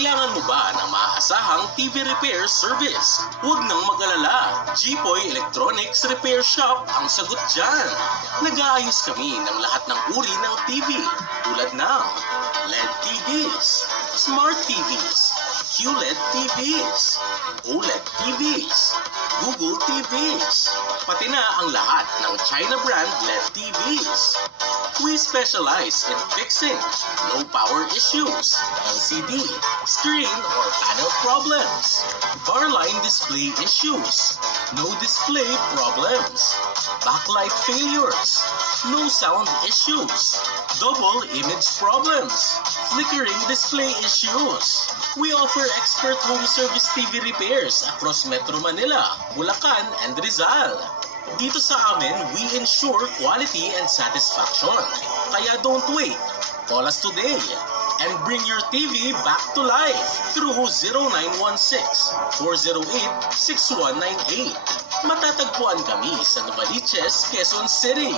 Kailangan mo ba ng maasahang TV repair service? Huwag nang mag-alala. Jipoy Electronics Repair Shop ang sagot dyan. Nag-aayos kami ng lahat ng uri ng TV tulad ng LED TVs, Smart TVs, QLED TVs, OLED TVs, Google TVs, pati na ang lahat ng China brand LED TVs. We specialize in fixing low power issues, LCD, screen or panel problems, bar line display issues, no display problems, backlight failures, no sound issues, double image problems, flickering display issues. We offer expert home service TV repairs across Metro Manila, Bulacan, and Rizal. Dito sa amin, we ensure quality and satisfaction. Kaya don't wait. Call us today and bring your TV back to life through 0916-408-6198. Matatagpuan kami sa Novaliches, Quezon City.